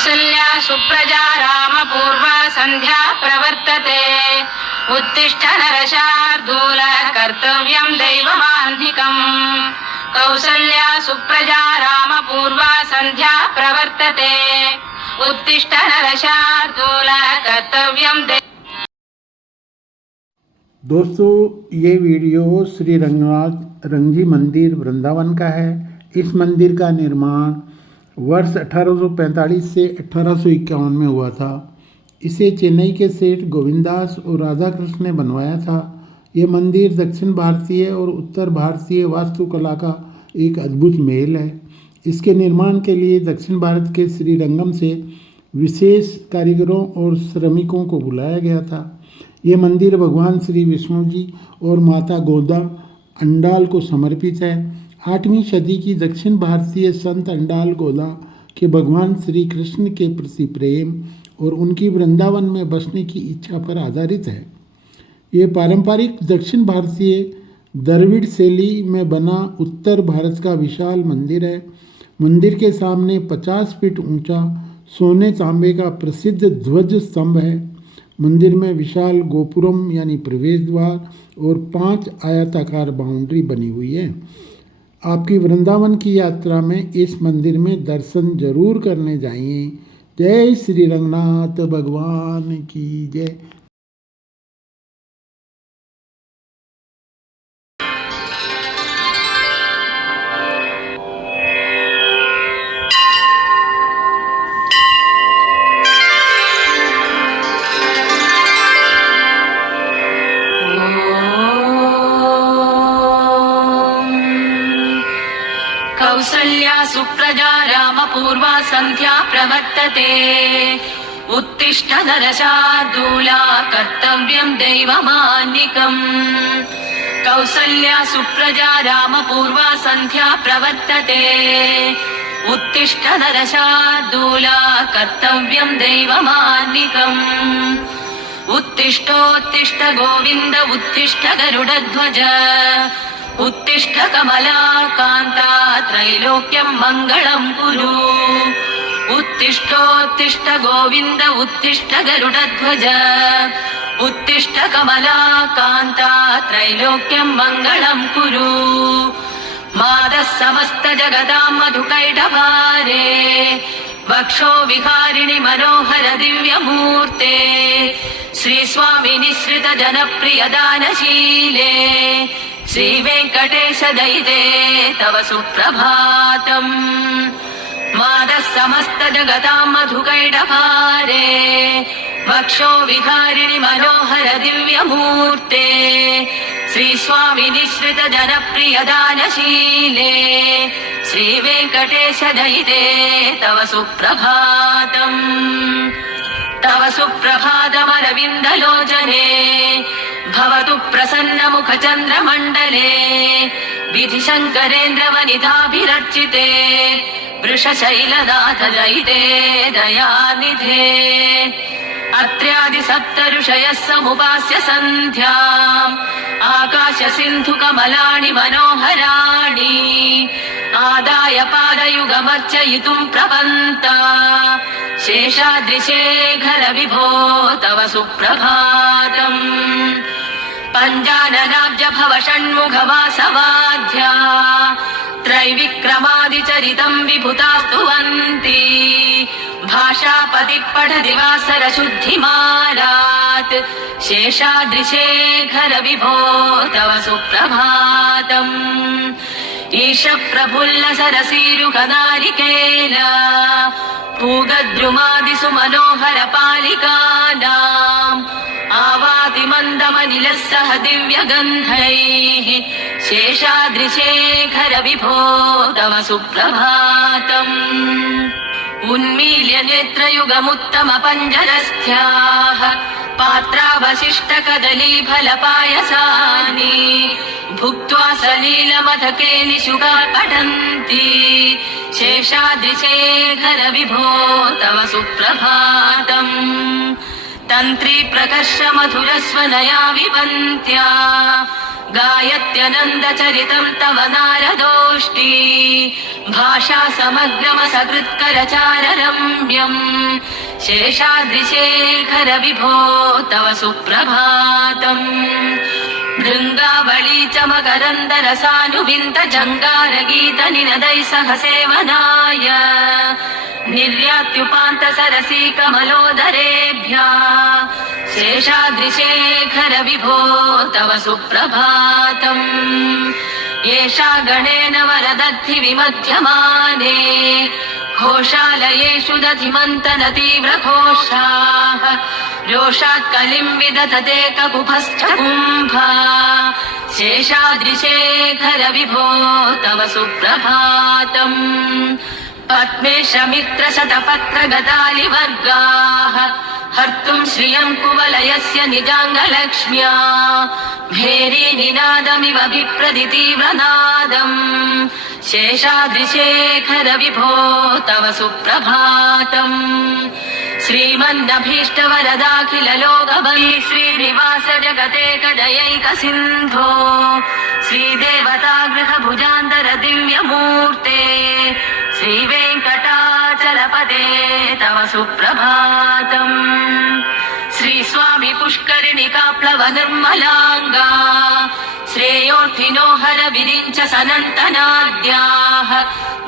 कौसल्या सुप्रजा रामपूर्वा सन्ध्या प्रवर्तते उत्तिष्ठ नरशार्दूल कर्तव्यं दैवमाह्निकम् कौसल्या सुप्रजा रामपूर्वा सन्ध्या प्रवर्तते उत्तिष्ठ नरशार्दूल कर्तव्यं दोस्तों, ये वीडियो श्री रंगनाथ रंगजी मंदिर वृंदावन का है। इस मंदिर का निर्माण वर्ष 1845 से 1851 में हुआ था। इसे चेन्नई के सेठ गोविंदास और राधा कृष्ण ने बनवाया था। ये मंदिर दक्षिण भारतीय और उत्तर भारतीय वास्तुकला का एक अद्भुत मेल है। इसके निर्माण के लिए दक्षिण भारत के श्रीरंगम से विशेष कारीगरों और श्रमिकों को बुलाया गया था। ये मंदिर भगवान श्री विष्णु जी और माता गोदा अंडाल को समर्पित है। 8वीं सदी की दक्षिण भारतीय संत अंडाल गोदा के भगवान श्री कृष्ण के प्रति प्रेम और उनकी वृंदावन में बसने की इच्छा पर आधारित है। ये पारंपरिक दक्षिण भारतीय द्रविड़ शैली में बना उत्तर भारत का विशाल मंदिर है। मंदिर के सामने 50 फीट ऊंचा सोने तांबे का प्रसिद्ध ध्वज स्तंभ है। मंदिर में विशाल गोपुरम यानी प्रवेश द्वार और 5 आयताकार बाउंड्री बनी हुई है। आपकी वृंदावन की यात्रा में इस मंदिर में दर्शन जरूर करने जाइए। जय श्री रंगनाथ भगवान की जय। कौसल्या सुप्रजा रामपूर्वा सन्ध्या प्रवर्तते उत्तिष्ठ नरशार्दूला कर्तव्यं दैवमान्निकम् कौसल्या सुप्रजा रामपूर्वा सन्ध्या प्रवर्तते उत्तिष्ठ नरशार्दूला कर्तव्यं दैवमान्निकम् उत्तिष्ठोत्तिष्ठ गोविन्द उत्तिष्ठ गरुडध्वज उत्तिष्ठ कमलाकान्ता त्रैलोक्यं मङ्गलं कुरु उत्तिष्ठोत्तिष्ठ गोविन्द उत्तिष्ठ गरुडध्वज उत्तिष्ठ कमलाकान्ता त्रैलोक्यं मङ्गलं कुरु मादः समस्त जगदां मधुकैटभारे वक्षो विहारिणि मनोहर दिव्यमूर्ते श्रीस्वामी निःसृत जनप्रिय दानशीले श्री वेंकटेश दयिते तव सुप्रभातम् मादः समस्त जगतां मधुकैटभारे वक्षो विहारिणि मनोहर दिव्यमूर्ते श्री स्वामी निःसृत जनप्रिय दानशीले श्री वेंकटेश दयिते तव सुप्रभातम् तव सुप्रभातमरविन्दलोचने भवतु प्रसन्नमुखचन्द्रमण्डले विधिशङ्करेन्द्रवनिताभिरर्चिते वृषशैलनाथ जयिते दयानिधे अत्र्यादिसप्तऋषयः समुपास्य सन्ध्याम् आकाशसिन्धुकमलानि मनोहराणि आदाय पादयुगमर्चयितुं प्रपन्ता शेषाद्रिशेखर विभो तव सुप्रभातम् पञ्चाननाब्ज भव षण्मुखवासवाद्या त्रैविक्रमादिचरितं विभुतास्तुवन्ति भाषापतिः पठति वासर शुद्धिमालात् शेषाद्रिशेखर विभो तव सुप्रभातम् ईश प्रफुल्ल सरसीरुहनारिकेल पूगद्रुमादिसु मनोहर पालिकानाम् आवाति मन्दमनिलः सह दिव्यगन्धैः शेषाद्रिशेखर विभो तव सुप्रभातम् उन्मील्य नेत्रयुगमुत्तम पञ्जरस्थ्याः पात्रावशिष्टकदलीफलपायसानि भुक्त्वा सलीलमधके निशुगा पठन्ति शेषाद्रिशेखर विभो तव सुप्रभातम् तन्त्री प्रकर्ष मधुरस्वनया विवन्त्या गायत्यनन्दचरितं तव नारदोष्टी भाषा समग्रमसकृत्करचाररम्यम् शेषाद्रिशेखर विभो तव सुप्रभातम् भृङ्गावळी च मकरन्दरसानुविन्द जङ्गारगीत निनदै सह सेवनाय निर्यात्युपान्त सरसी कमलोदरेभ्यः शेषाद्रिशेखर विभो तव सुप्रभातम् येषा गणेन वरदद्धि विमध्यमाने घोषालयेषु दधिमन्तन तीव्रघोषाः रोषात् कलिं विदधते ककुभश्च कुम्भा शेषाद्रिशेखर विभो तव सुप्रभातम् पद्मेशमित्रशतपत्रगदालिवर्गाः हर्तुं श्रियं कुवलयस्य निजाङ्गलक्ष्म्या भेरीनिनादमिव विप्रदितीव्रनादम् शेषाद्रिशेखर विभो तव सुप्रभातम् श्रीमन्नभीष्टवरदाखिल लोकवै श्रीनिवास जगदेकदयैक सिन्धो श्रीदेवतागृहभुजान्तर दिव्यमूर्ते श्रीवेङ्कटाचलपते तव सुप्रभातम् श्रीस्वामि पुष्करिणिकाप्लव निर्मलाङ्गा श्रेयोर्थिनो हर विरिञ्च सनन्तनाद्याः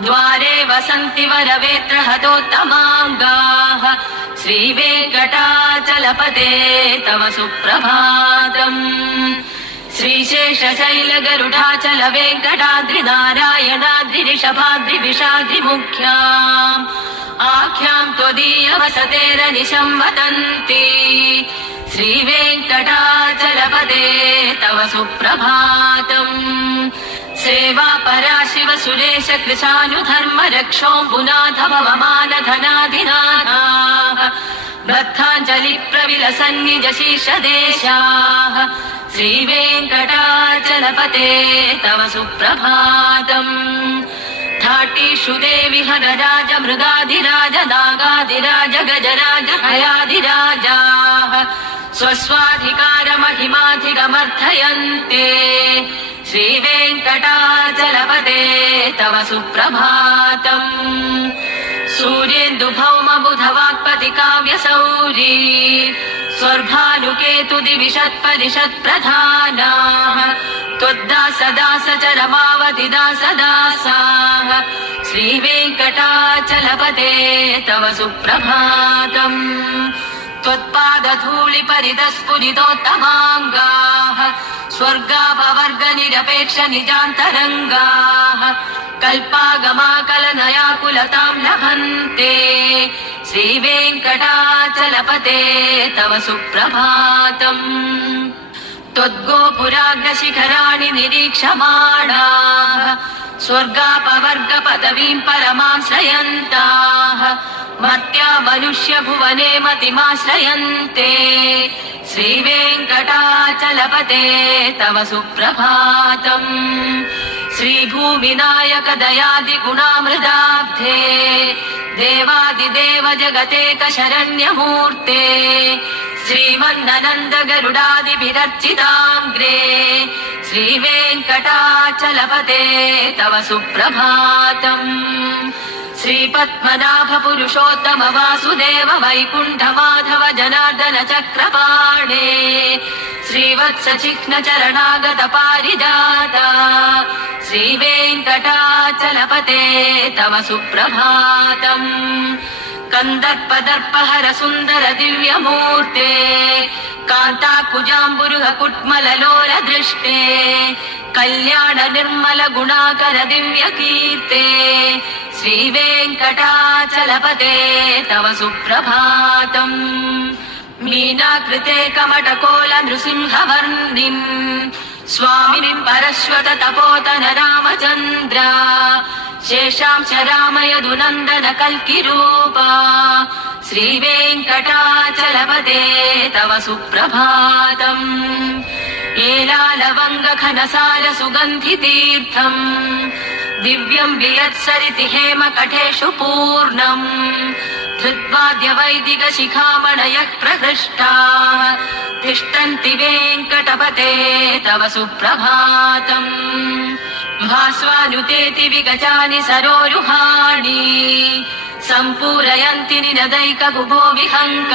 द्वारे वसन्ति वरवेत्र हतोत्तमाङ्गाः श्रीवेङ्कटाचलपते तव सुप्रभातम् श्रीशेषशैलगरुडाचल वेङ्कटाद्रिनारायणाद्रिऋषभाद्रिविषाद्रिमुख्याम् आख्यां त्वदीयवसतेरनिशं वदन्ति श्रीवेङ्कटाचलपते तव सुप्रभातम् सेवापरा शिव सुरेश कृशानुधर्म रक्षोऽम्बुनाथ भवमानधनाधिनाथाः बद्धाञ्जलिप्रविलसन्निज शीर्षदेशाः श्रीवेङ्कटाचलपते तव सुप्रभातम् धाटीषु देवि हरराज मृगाधिराज नागाधिराज गजराज हयाधिराजाः स्वस्वाधिकारमहिमाधिगमर्थयन्ते श्रीवेङ्कटाचलपते तव सुप्रभातम् सूर्येन्दुभौमबुधवाक्पति काव्यसौरी स्वर्भानुकेतु दिविषत्परिषत्प्रधानाः त्वद्दासदासचरमावति दासदासाः श्रीवेङ्कटाचलपते तव सुप्रभातम् त्वत्पादधूलिपरितस्फुरितोत्तमाङ्गाः स्वर्गापवर्गनिरपेक्ष निजान्तरङ्गाः कल्पागमाकलनयाकुलतां लभन्ते श्रीवेङ्कटाचलपते तव सुप्रभातम् त्वद्गोपुराग्रशिखराणि निरीक्षमाणाः स्वर्गापवर्गपदवीं परमां श्रयन्ताः मर्त्या मनुष्यभुवने मतिमाश्रयन्ते श्रीवेङ्कटाचलपते तव सुप्रभातम् श्रीभूविनायक दयादिगुणामृदाब्धे देवादिदेव जगतेक शरण्यमूर्ते श्रीमन्ननन्द गरुडादिभिरर्चिताङ्ग्रे श्रीवेङ्कटाचलपते तव सुप्रभातम् श्रीपद्मनाभ पुरुषोत्तम वासुदेव वैकुण्ठ माधव जनार्दन चक्रपाणे श्रीवत्स चिह्न चरणागत पारिजाता श्रीवेङ्कटाचलपते तव सुप्रभातम् कन्दर्पदर्पहर सुन्दर दिव्यमूर्ते कान्ताकुजाम्बुरुह कुट्मललोल दृष्टे कल्याण निर्मल गुणाकर दिव्यकीर्ते श्रीवेङ्कटाचलपते तव सुप्रभातम् मीनाकृते कमटकोल नृसिंहवर्णिम् स्वामिनिं परश्वत तपोतन रामचन्द्र शेषांश रामयदुनन्दन कल्किरूपा श्रीवेङ्कटाचलपते तव सुप्रभातम् एलालवङ्गघनसार सुगन्धितीर्थम् दिव्यं वियत्सरिति हेमकटेषु पूर्णम् धृत्वाद्यवैदिकशिखामणयः प्रहृष्टाः तिष्ठन्ति वेङ्कटपते तव सुप्रभातम् भास्वानुतेति विगजानि सरोरुहाणि सम्पूरयन्ति निनदैककुभो विहङ्ग